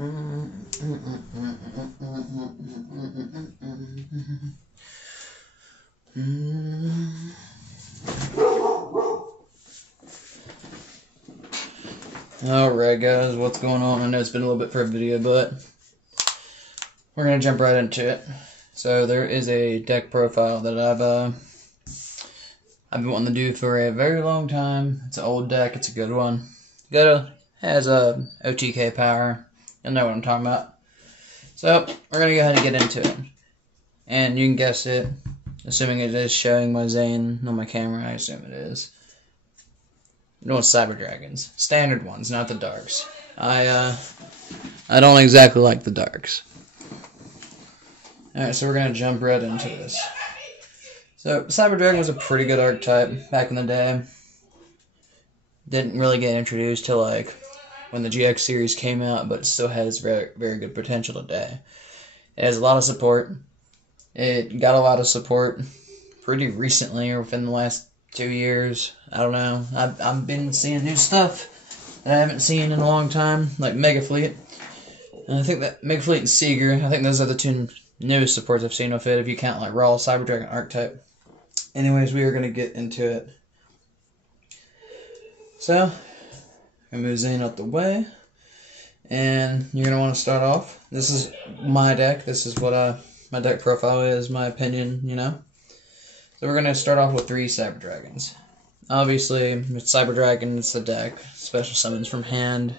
Alright guys, what's going on? I know it's been a little bit for a video, but we're going to jump right into it. So there is a deck profile that I've been wanting to do for a very long time. It's an old deck, it's a good one. Has a OTK power. You'll know what I'm talking about. So we're going to go ahead and get into it. And you can guess it, assuming it is showing my Zane on my camera. I assume it is. No, it's Cyber Dragons. Standard ones, not the darks. I don't exactly like the darks. Alright, so we're going to jump right into this. So, Cyber Dragon was a pretty good archetype back in the day. Didn't really get introduced till like when the GX series came out, but it still has very, very good potential today. It has a lot of support. It got a lot of support pretty recently, or within the last 2 years. I don't know. I've been seeing new stuff that I haven't seen in a long time, like Mega Fleet. And I think that Mega Fleet and Seeger, I think those are the two newest supports I've seen with it, if you count like Raw Cyber Dragon archetype. Anyways, we are going to get into it. So, I'm going to move Zane out the way. And you're going to want to start off. This is my deck. This is what my deck profile is, my opinion, you know. So we're going to start off with 3 Cyber Dragons. Obviously, with Cyber Dragon, it's the deck. Special summons from hand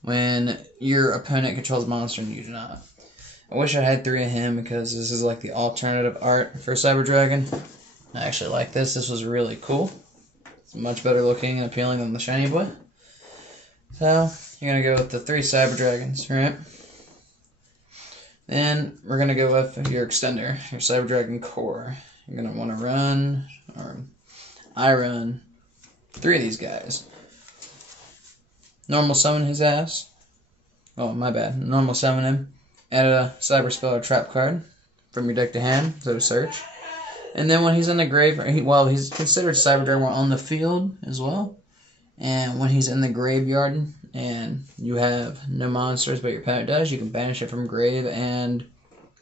when your opponent controls a monster and you do not. I wish I had 3 of him because this is like the alternative art for Cyber Dragon. I actually like this. This was really cool. It's much better looking and appealing than the shiny boy. So, you're going to go with the 3 Cyber Dragons, right? Then, we're going to go with your extender, your Cyber Dragon core. You're going to want to run, or I run, 3 of these guys. Normal summon his ass. Oh, my bad. Normal summon him. Add a Cyber Spell or Trap card from your deck to hand, so to search. And then when he's in the grave, well, he's considered Cyber Dragon on the field as well. And when he's in the graveyard and you have no monsters but your opponent does, you can banish it from grave and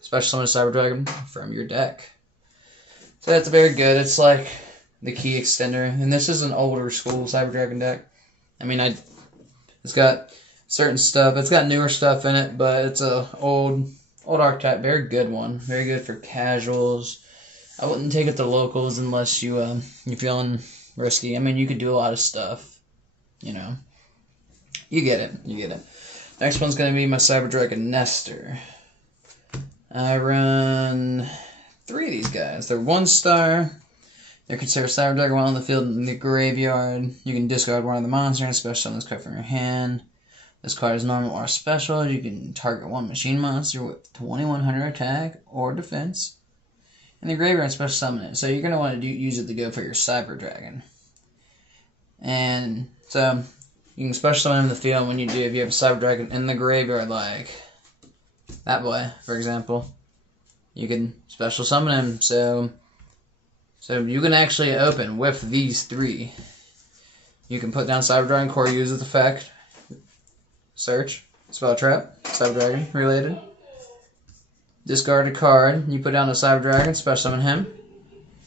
special summon a Cyber Dragon from your deck. So that's very good. It's like the key extender. And this is an older school Cyber Dragon deck. I mean, it's got certain stuff. It's got newer stuff in it, but it's a old archetype. Very good one. Very good for casuals. I wouldn't take it to locals unless you're feeling risky. I mean, you could do a lot of stuff. You know. You get it. You get it. Next one's going to be my Cyber Dragon Nestor. I run 3 of these guys. They're 1-star. They're considered Cyber Dragon while on the field in the graveyard. You can discard one of the monsters and special summon this card from your hand. This card is normal or special. You can target 1 machine monster with 2100 attack or defense. In the graveyard, special summon it. So you're going to want to use it to go for your Cyber Dragon. And so you can special summon him in the field when you do. If you have a Cyber Dragon in the graveyard, like that boy, for example, you can special summon him. So you can actually open with these 3. You can put down Cyber Dragon core, use its effect. Search, spell trap, Cyber Dragon related. Discard a card, you put down a Cyber Dragon, special summon him.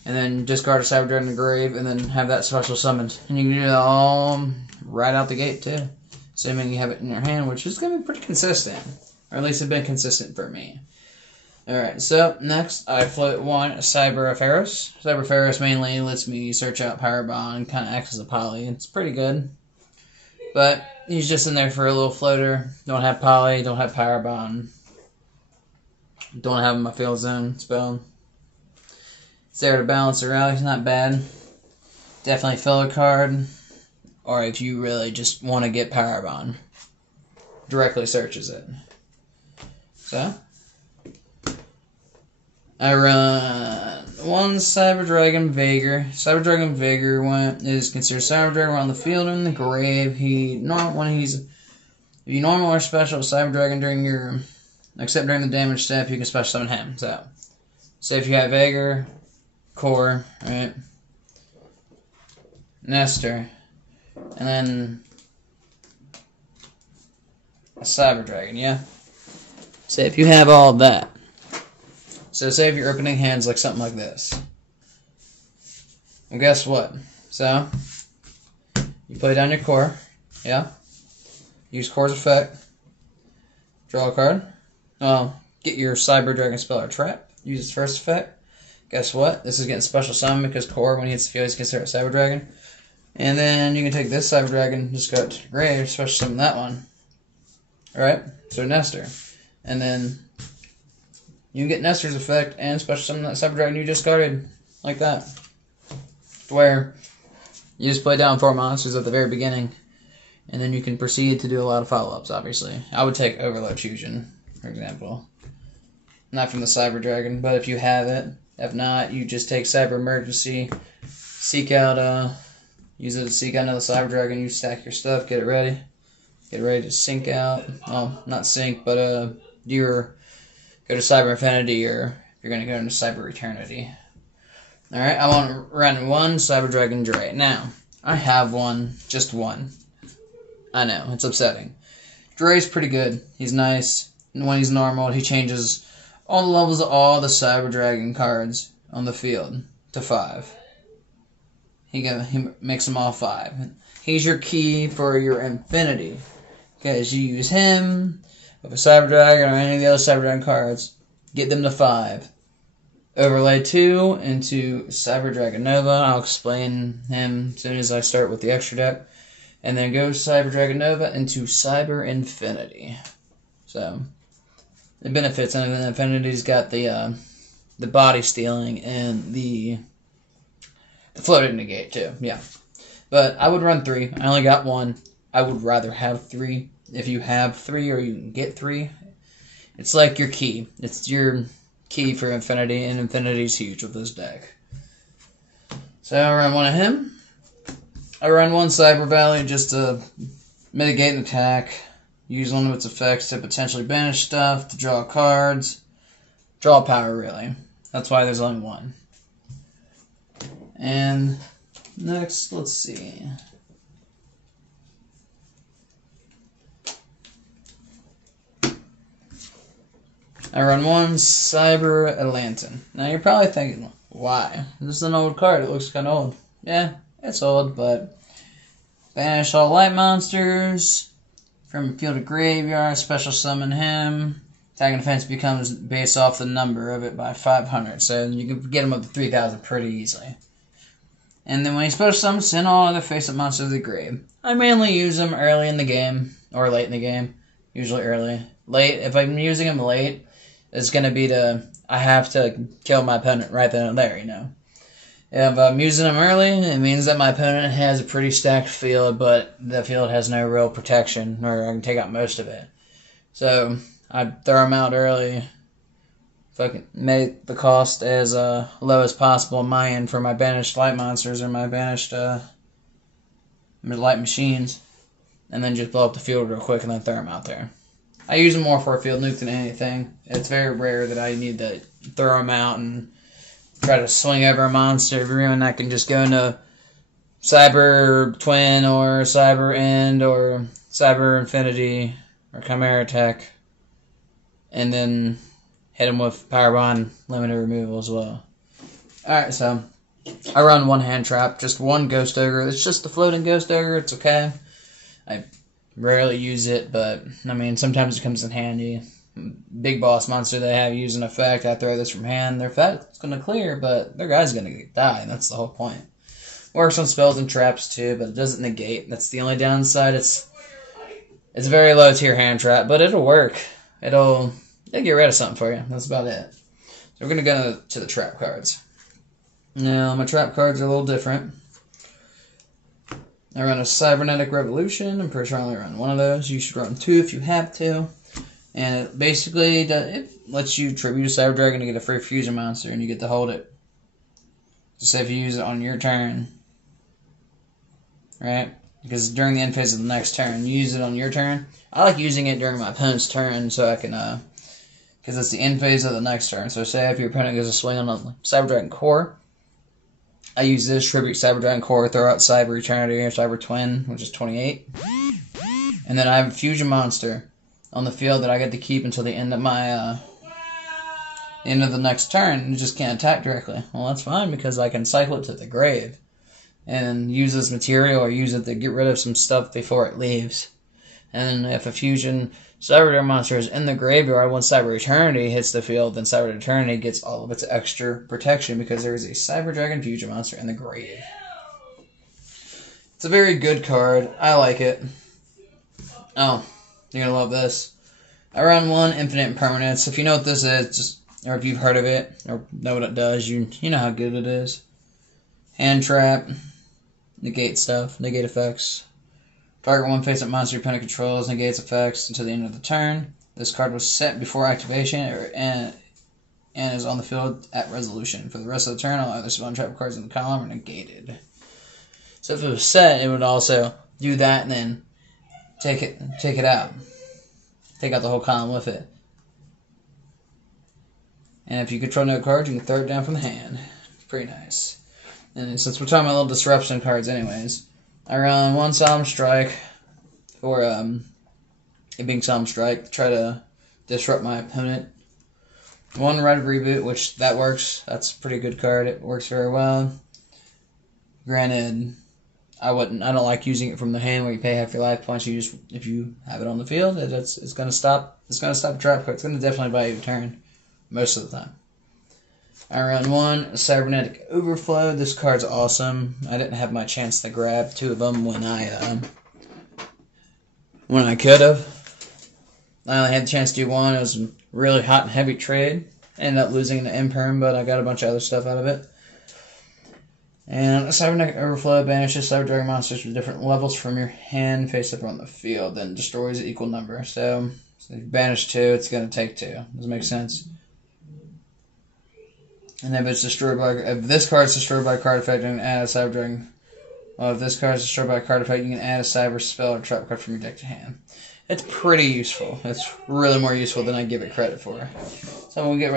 And then discard a Cyber Dragon in the grave, and then have that special summoned. And you can do that all right out the gate too. Assuming you have it in your hand, which is going to be pretty consistent. Or at least it's been consistent for me. Alright, so next I float 1 Cyber Ferris. Cyber Ferris mainly lets me search out Power Bond, kind of acts as a poly. It's pretty good. But he's just in there for a little floater. Don't have poly, don't have Power Bond. Don't have my field zone spell. It's there to balance her out. He's not bad. Definitely filler card. Or if you really just want to get Power Bond, directly searches it. So I run 1 Cyber Dragon Vigor. Cyber Dragon Vigor is considered Cyber Dragon on the field or in the grave. If you normal or special Cyber Dragon except during the damage step, you can special summon him. So say if you have Vigor, Core, right, Nestor, and then a Cyber Dragon, yeah? Say if you have all of that. So say if you're opening hands like something like this. Well, guess what? So, you play down your core, yeah? Use core's effect. Draw a card. Get your Cyber Dragon spell or trap. Use its first effect. Guess what? This is getting special summon because core, when he hits the field, he's considered a Cyber Dragon. And then you can take this Cyber Dragon, just go to the grave, special summon that one. Alright? So Nestor. And then you can get Nestor's effect and special summon that Cyber Dragon you just discarded. Like that. Where you just play down 4 monsters at the very beginning. And then you can proceed to do a lot of follow-ups, obviously. I would take Overload Fusion, for example. Not from the Cyber Dragon, but if you have it. If not, you just take Cyber Emergency, seek out, use it to seek out another Cyber Dragon, you stack your stuff, get it ready. Get ready to sync out. Well, not sync, but, go to Cyber Infinity, or you're going to go into Cyber Eternity. Alright, I want to run 1 Cyber Dragon Dre. Now, I have one, just one. I know, it's upsetting. Dre's pretty good. He's nice. And when he's normal, he changes all the levels of all the Cyber Dragon cards on the field to 5. He makes them all 5. He's your key for your Infinity. Because you use him with a Cyber Dragon or any of the other Cyber Dragon cards, get them to 5. Overlay 2 into Cyber Dragon Nova. I'll explain him as soon as I start with the extra deck. And then go Cyber Dragon Nova into Cyber Infinity. So, the benefits of Infinity's got the body stealing and the floated negate too. Yeah. But I would run 3. I only got 1. I would rather have 3. If you have 3 or you can get 3, it's like your key. It's your key for Infinity, and Infinity's huge with this deck. So I run 1 of him. I run 1 Cyber Valley just to mitigate an attack. Use one of its effects to potentially banish stuff, to draw cards. Draw power, really. That's why there's only 1. And next, let's see. I run 1 Cyber Atlantean. Now you're probably thinking, why? This is an old card. It looks kind of old. Yeah, it's old, but banish all light monsters from field to graveyard. Special summon him. Attack and defense becomes based off the number of it by 500. So you can get him up to 3,000 pretty easily. And then when he special summons, send all other face-up monsters to the grave. I mainly use them early in the game or late in the game. Usually early. Late, if I'm using him late, it's going to be I have to kill my opponent right then and there, you know. If I'm using him early, it means that my opponent has a pretty stacked field, but the field has no real protection, or I can take out most of it. So, I'd throw him out early, fucking make the cost as low as possible on my end for my banished light monsters or my banished light machines, and then just blow up the field real quick and then throw them out there. I use them more for a field nuke than anything. It's very rare that I need to throw them out and try to swing over a monster. Everyone I can just go into Cyber Twin or Cyber End or Cyber Infinity or Chimera Tech, and then hit them with Power Bond limited removal as well. Alright, so I run 1 hand trap, just 1 Ghost Ogre. It's just the floating Ghost Ogre, it's okay. I rarely use it, but I mean, sometimes it comes in handy. Big boss monster they have use an effect. I throw this from hand. Their effect's going to clear, but their guy's going to die, and that's the whole point. Works on spells and traps too, but it doesn't negate. That's the only downside. It's a very low tier hand trap, but it'll work. It'll get rid of something for you. That's about it. So we're going to go to the trap cards. Now, my trap cards are a little different. I run a Cybernetic Revolution. I'm pretty sure I only run 1 of those. You should run 2 if you have to. And it basically it lets you tribute a Cyber Dragon to get a free fusion monster, and you get to hold it. Just say if you use it on your turn. Right? Because during the end phase of the next turn, you use it on your turn. I like using it during my opponent's turn so I can, because it's the end phase of the next turn. So say if your opponent goes a swing on a Cyber Dragon Core, I use this, tribute Cyber Dragon Core, throw out Cyber Eternity or Cyber Twin, which is 28. And then I have a fusion monster. on the field that I get to keep until the end of my end of the next turn. It just can't attack directly. Well, that's fine because I can cycle it to the grave and use this material or use it to get rid of some stuff before it leaves. And if a fusion Cybernetic monster is in the graveyard when Cyber Eternity hits the field, then Cyber Eternity gets all of its extra protection because there is a Cyber Dragon fusion monster in the grave. It's a very good card. I like it. Oh, you're gonna love this. I run 1 Infinite Impermanence. If you know what this is, or if you've heard of it, or know what it does, you know how good it is. Hand trap, negate stuff, negate effects. Target 1 face-up monster your opponent controls, negates effects until the end of the turn. This card was set before activation and is on the field at resolution. For the rest of the turn, all other spawn trap cards in the column are negated. So if it was set, it would also do that and then take it out. Take out the whole column with it. And if you control no cards, you can throw it down from the hand. Pretty nice. And since we're talking about little disruption cards anyways, I run 1 Solemn Strike for it being Solemn Strike to try to disrupt my opponent. 1 Red Reboot, which that works. That's a pretty good card. It works very well. Granted, I don't like using it from the hand where you pay half your life points. If you have it on the field, it's gonna stop. It's gonna stop a trap card. It's gonna definitely buy you a turn most of the time. I run 1 Cybernetic Overflow. This card's awesome. I didn't have my chance to grab 2 of them when I could have. I only had the chance to do 1. It was a really hot and heavy trade. Ended up losing the Imperm, but I got a bunch of other stuff out of it. And Cybernetic Overflow banishes Cyber Dragon monsters with different levels from your hand face up on the field, then destroys an equal number. So if you banish 2, it's going to take 2. Does it make sense? And if this card is destroyed by a card effect, you can add a Cyber Dragon. Well, if this card is destroyed by a card effect, you can add a Cyber spell or trap card from your deck to hand. It's pretty useful. It's really more useful than I give it credit for. So we'll get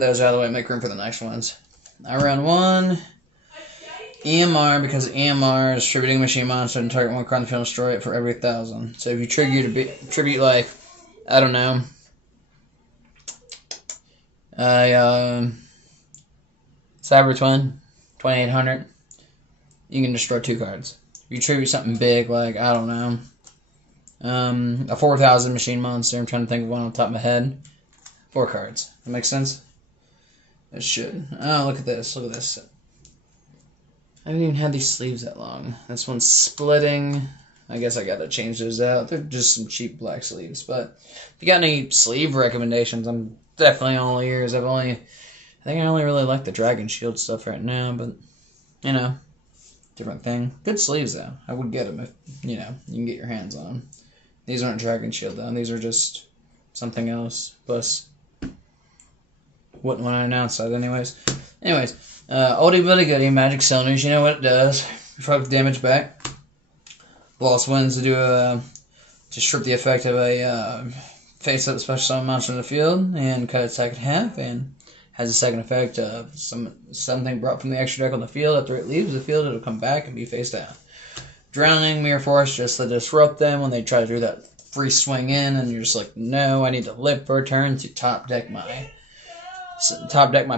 those out of the way and make room for the next ones. I run 1 EMR because EMR is distributing machine monster and target 1 card on the field and destroy it for every 1,000. So if you tribute like, I don't know, Cyber Twin, 2800, you can destroy 2 cards. If you tribute something big like, I don't know, a 4,000 machine monster, I'm trying to think of one on the top of my head, 4 cards. That makes sense? It should. Oh, look at this. Look at this. I haven't even had these sleeves that long. This one's splitting. I guess I gotta change those out. They're just some cheap black sleeves. But if you got any sleeve recommendations, I'm definitely all ears. I think I only really like the Dragon Shield stuff right now, but, you know, different thing. Good sleeves, though. I would get them if, you know, you can get your hands on them. These aren't Dragon Shield, though. These are just something else. Plus, wouldn't want to announce that anyways. Oldie but a goodie, Magic Cylinders, you know what it does. Reflect damage back. Lost wins to strip the effect of a face-up special summon monster in the field and cut its attack in half, and has a second effect of something brought from the extra deck on the field. After it leaves the field, it'll come back and be face down. Drowning, Mirror Force, just to disrupt them when they try to do that free swing in, and you're just like, no, I need to live for a turn to top deck my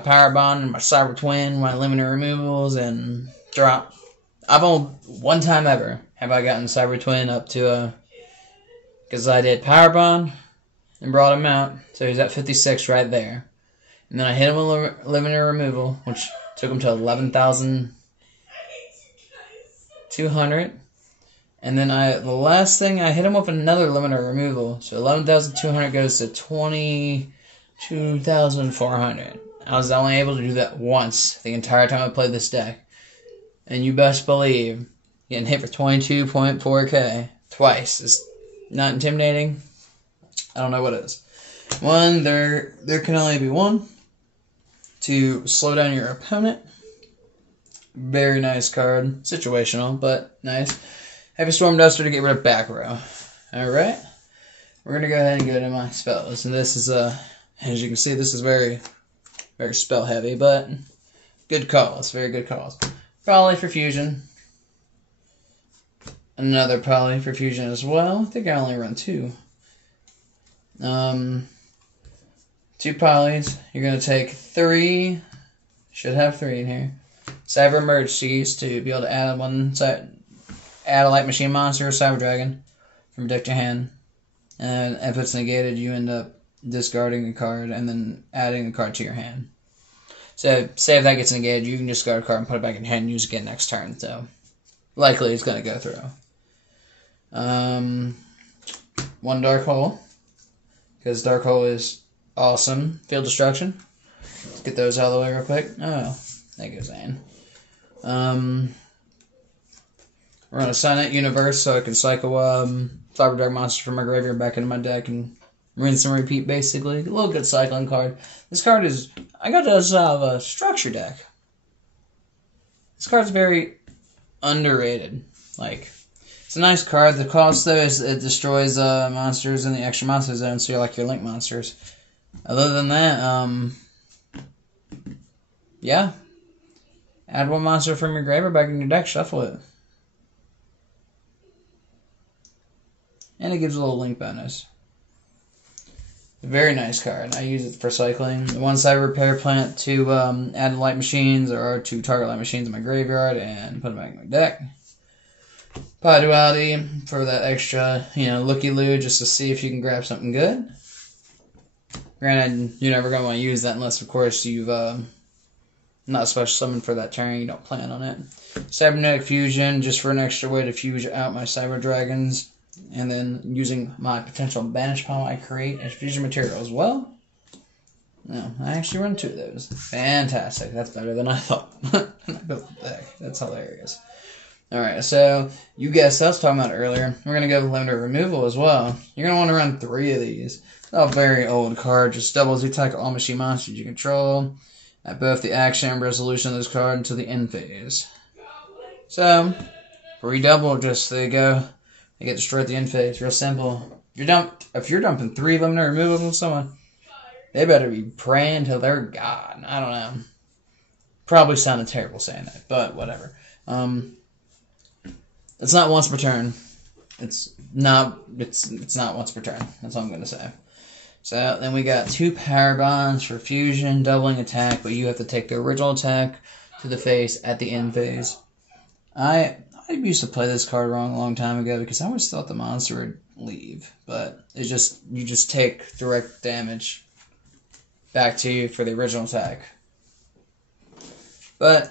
Power Bond and my Cyber Twin, my limited removals, and drop. I've only one time ever have I gotten Cyber Twin up to because I did Power Bond and brought him out, so he's at 56 right there. And then I hit him with limited removal, which took him to 11,200. And then the last thing, I hit him with another limited removal, so 11,200 goes to 22,400. I was only able to do that once the entire time I played this deck. And you best believe, getting hit for 22.4k twice is not intimidating. I don't know what is. One, there can only be one to slow down your opponent. Very nice card. Situational, but nice. Heavy Storm Duster to get rid of back row. Alright. We're going to go ahead and go to my spells. And this is, as you can see, this is very, very spell heavy, but good calls. Very good calls. Poly for fusion. Another poly for fusion as well. I think I only run 2. 2 polys. You're going to take 3, should have 3 in here, Cyber Emergencies to be able to add a Light Machine Monster or Cyber Dragon from deck to hand. And if it's negated, you end up discarding a card and then adding a card to your hand. So, say if that gets negated, you can discard a card and put it back in hand and use it again next turn. So, likely it's going to go through. 1 Dark Hole, because Dark Hole is awesome. Field Destruction. Let's get those out of the way real quick. Oh, there goes Anne. We're on a Silent Universe, so I can cycle Cyber Dragon Monster from my graveyard back into my deck and rinse and repeat, basically. A little good cycling card. This card is... I got this out of a structure deck. This card's very underrated. Like, it's a nice card. The cost, though, is it destroys monsters in the extra monster zone, so you're like your Link monsters. Other than that, yeah. Add 1 monster from your graveyard back in your deck, shuffle it. And it gives a little Link bonus. Very nice card. I use it for cycling. 1 Cyber Repair Plant to add light machines or to target light machines in my graveyard and put them back in my deck. Pie Duality for that extra, looky-loo just to see if you can grab something good. Granted, you're never going to want to use that unless, of course, you've not special summoned for that turn. You don't plan on it. Cybernetic Fusion just for an extra way to fuse out my Cyber Dragons. And then using my potential banish pile I create as fusion material as well. No, I actually run 2 of those. Fantastic. That's better than I thought. I built the deck. That's hilarious. Alright, so you guessed I was talking about earlier. We're going to go with limited removal as well. You're going to want to run 3 of these. A very old card. Just doubles the attack of all machine monsters you control at both the action and resolution of this card until the end phase. So, redouble just there you go. They get destroyed at the end phase. Real simple. If you're dumping 3 limited removals on someone, they better be praying till they're God. I don't know. Probably sounded terrible saying that, but whatever. It's not once per turn. It's not once per turn. That's all I'm gonna say. So then we got 2 power bonds for fusion, doubling attack, but you have to take the original attack to the face at the end phase. I used to play this card wrong a long time ago because I always thought the monster would leave, but you just take direct damage back to you for the original attack. But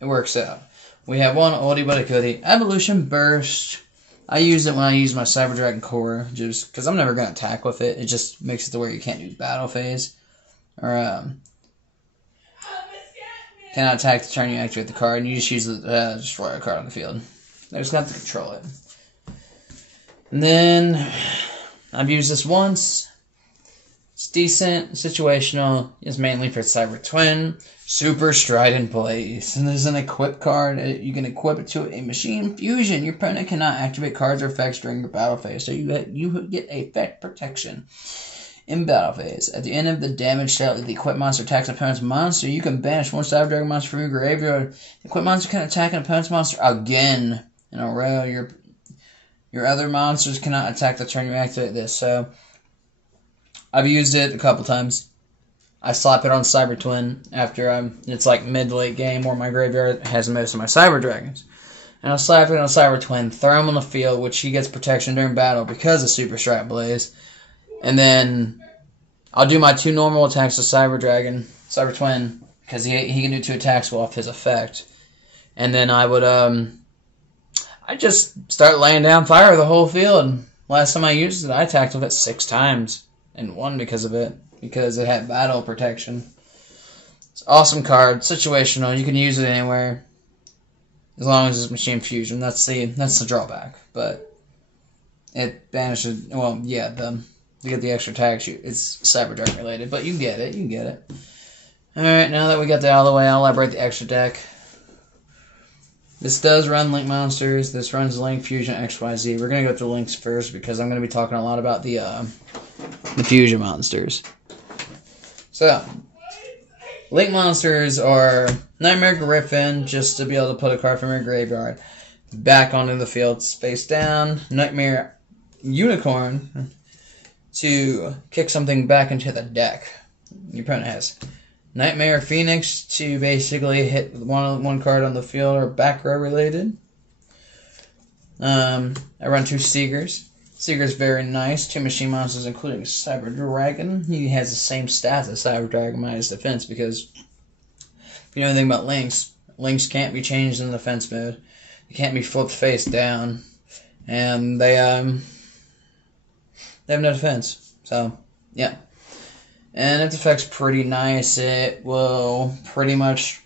it works out. We have 1 oldie but a goodie. Evolution Burst. I use it when I use my Cyber Dragon Core, just because I'm never going to attack with it. It just makes it to where you can't do battle phase. Or, cannot attack the turn you activate the card, and you just use the destroy a card on the field. I just have to control it. And then, I've used this once. It's decent, situational. It's mainly for Cyber Twin. Super Strident Blaze. And there's an equip card. You can equip it to a machine fusion. Your opponent cannot activate cards or effects during your battle phase, so you get effect protection. In battle phase, at the end of the damage dealt, the equipped monster attacks an opponent's monster. You can banish 1 Cyber Dragon monster from your graveyard. The equipped monster can attack an opponent's monster again in a row. Your other monsters cannot attack the turn you activate this. So, I've used it a couple times. I slap it on Cyber Twin after it's like mid-late game where my graveyard has most of my Cyber Dragons. And I'll slap it on Cyber Twin, throw him on the field, which he gets protection during battle because of Super Strident Blaze. And then I'll do my 2 normal attacks to Cyber Twin, because he can do 2 attacks off his effect. And then I would I just start laying down fire the whole field. Last time I used it, I attacked with it 6 times and won because of it, because it had battle protection. It's an awesome card, situational. You can use it anywhere as long as it's machine fusion. That's the drawback, but it banishes. Well, yeah, to get the extra attacks, it's Cyber Dragon related, but you get it. Alright, now that we got that out of the way, I'll elaborate the extra deck. This does run Link monsters. This runs Link Fusion XYZ. We're going to go through Links first because I'm going to be talking a lot about the Fusion monsters. So, Link monsters are Nightmare Griffin, just to be able to put a card from your graveyard back onto the field, face down. Nightmare Unicorn. to kick something back into the deck. Your opponent has Nightmare Phoenix to basically hit one card on the field or back row related. I run 2 Seekers. Seeker's very nice. 2 machine monsters, including Cyber Dragon. He has the same stats as Cyber Dragon minus defense because if you know anything about Lynx, Lynx can't be changed in defense mode. They can't be flipped face down, and they have no defense. So yeah, and its effect's pretty nice. It will pretty much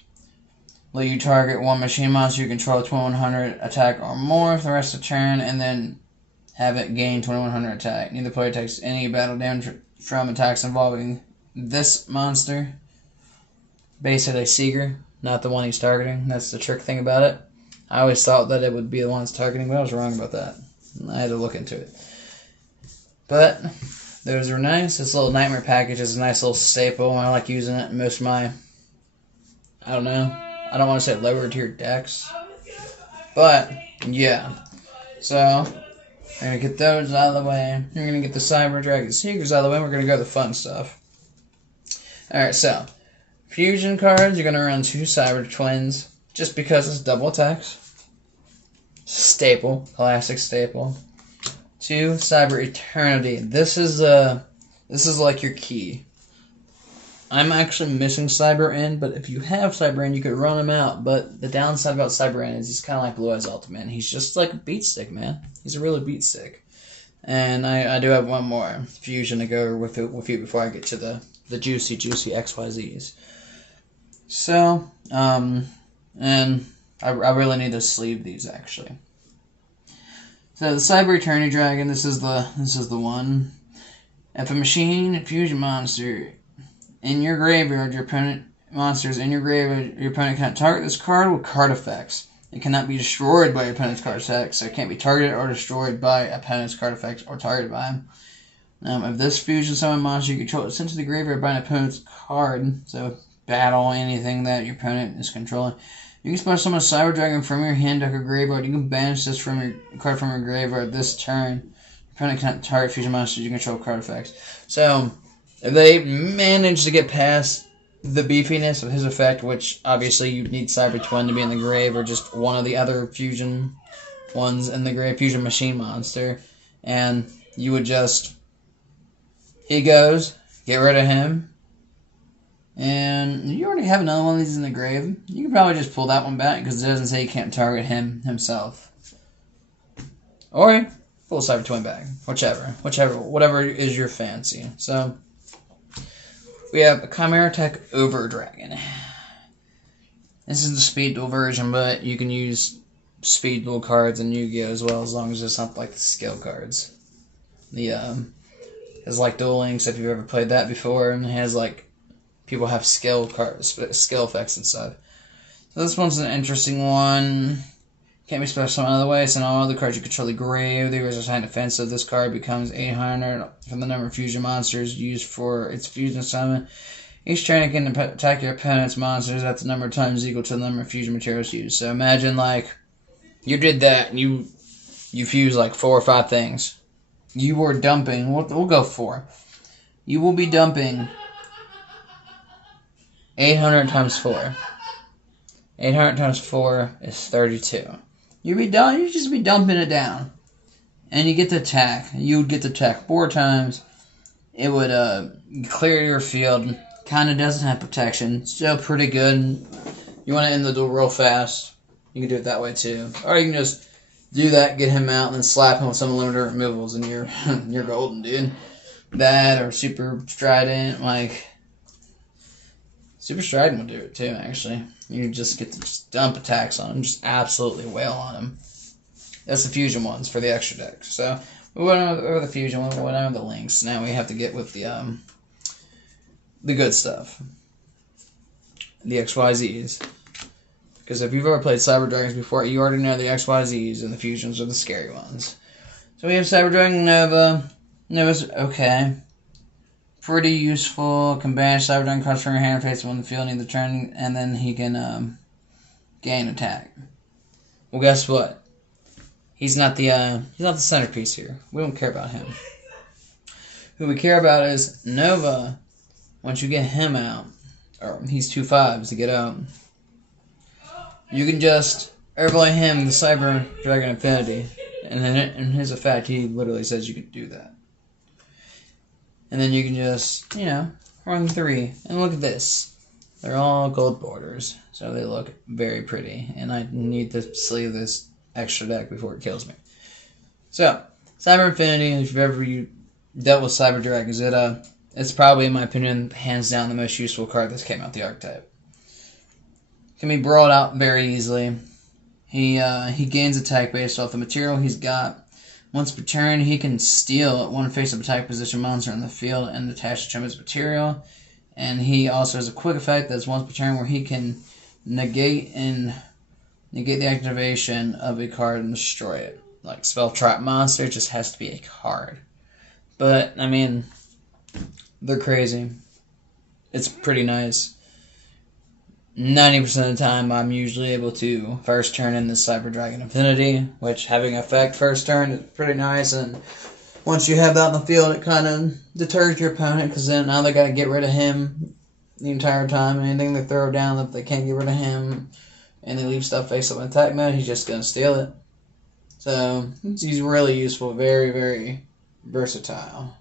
let you target 1 machine monster you control 2100 attack or more for the rest of the turn, and then have it gain 2100 attack. Neither player takes any battle damage from attacks involving this monster. Basically, Seeker, not the one he's targeting. That's the trick thing about it. I always thought that it would be the one it's targeting, but I was wrong about that. I had to look into it. But those are nice. This little Nightmare package is a nice little staple. I like using it in most of my, I don't want to say lower tier decks. But, yeah. So, we're going to get those out of the way. We're going to get the Cyber Dragon Seekers out of the way. We're going to go to the fun stuff. Alright, so fusion cards, you're going to run 2 Cyber Twins, just because it's double attacks. Staple, classic staple. 2 Cyber Eternity. This is like your key. I'm actually missing Cyber End, but if you have Cyber End, you could run him out. But the downside about Cyber End is he's kind of like Blue Eyes Ultimate. He's just like a beat stick, man. He's a really beat stick. And I do have one more fusion to go with you before I get to the juicy XYZs. So, and I really need to sleeve these actually. So the Cyber Eternity Dragon, this is the one. If a machine fusion monster in your graveyard, your opponent cannot target this card with card effects. It cannot be destroyed by your opponent's card effects, so it can't be targeted or destroyed by opponent's card effects or targeted by him. If this fusion summon monster you control is sent to the graveyard by an opponent's card, so battle anything that your opponent is controlling, you can special summon a Cyber Dragon from your hand deck or graveyard. You can banish this from your card from your graveyard this turn. Your opponent cannot target fusion monsters you control card effects. So, if they manage to get past the beefiness of his effect, which obviously you need Cyber Twin to be in the grave, or just one of the other fusion ones in the grave, fusion machine monster, and you would just, he goes, get rid of him, and you already have another one of these in the grave. You can probably just pull that one back because it doesn't say you can't target him himself. Or pull Cyber Twin back, whatever is your fancy. So we have a Chimera Tech Over Dragon. This is the speed duel version, but you can use speed duel cards in Yu-Gi-Oh as well, as long as it's not like the skill cards. It's like Duel Links, if you've ever played that before, and it has like people have skill cards, skill effects and stuff. So this one's an interesting one. Can't be special some other way. So all other cards you control the grave. The assigned defensive. This card becomes 800 from the number of fusion monsters used for its fusion summon. Each turn it can attack your opponent's monsters at the number of times equal to the number of fusion materials used. So imagine like you did that and you fused like 4 or 5 things. You were dumping. We'll go 4. You will be dumping 800 times 4. 800 times 4 is 32. You just be dumping it down. And you get to attack. You would get to attack 4 times. It would clear your field. Kinda doesn't have protection. Still pretty good. You want to end the duel real fast, you can do it that way too. Or you can just do that, get him out, and then slap him with some limited removals and you're golden, dude. That or Super Strident, like Super Strident will do it too, actually. You just get to just dump attacks on him, just absolutely wail on him. That's the fusion ones for the extra deck. So we went over the fusion, we went over the links. Now we have to get with the good stuff. The XYZs. Because if you've ever played Cyber Dragons before, you already know the XYZs, and the fusions are the scary ones. So we have Cyber Dragon Nova. Nova's okay. Pretty useful. Can banish Cyber Dragon cards from your hand, face him on the field, either turn, and then he can gain attack. Well, guess what? He's not the centerpiece here. We don't care about him. who we care about is Nova. Once you get him out, or he's 2/5s to get out, you can just overlay him the Cyber Dragon Affinity. And then in his effect, he literally says you can do that. And then you can just, run 3. And look at this. They're all gold borders, so they look very pretty. And I need to sleeve this extra deck before it kills me. So, Cyber Infinity, if you've ever dealt with Cyber Dragon Zeta, it's probably, in my opinion, hands down the most useful card that came out the archetype. Can be brought out very easily. He gains attack based off the material he's got. Once per turn, he can steal one face-up attack position monster in the field and attach it to his material. And he also has a quick effect that's once per turn where he can negate the activation of a card and destroy it. Like Spell Trap Monster, it just has to be a card. But, I mean, they're crazy. It's pretty nice. 90% of the time, I'm usually able to first turn in the Cyber Dragon Infinity, which having effect first turn is pretty nice. And once you have that in the field, it kind of deters your opponent, because then now they got to get rid of him the entire time. Anything they throw down, if they can't get rid of him and they leave stuff face up in attack mode, he's just going to steal it. So he's really useful, very, very versatile.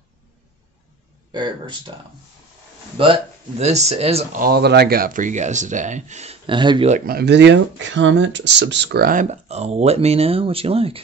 Very versatile. But this is all that I got for you guys today. I hope you like my video. Comment, subscribe, let me know what you like.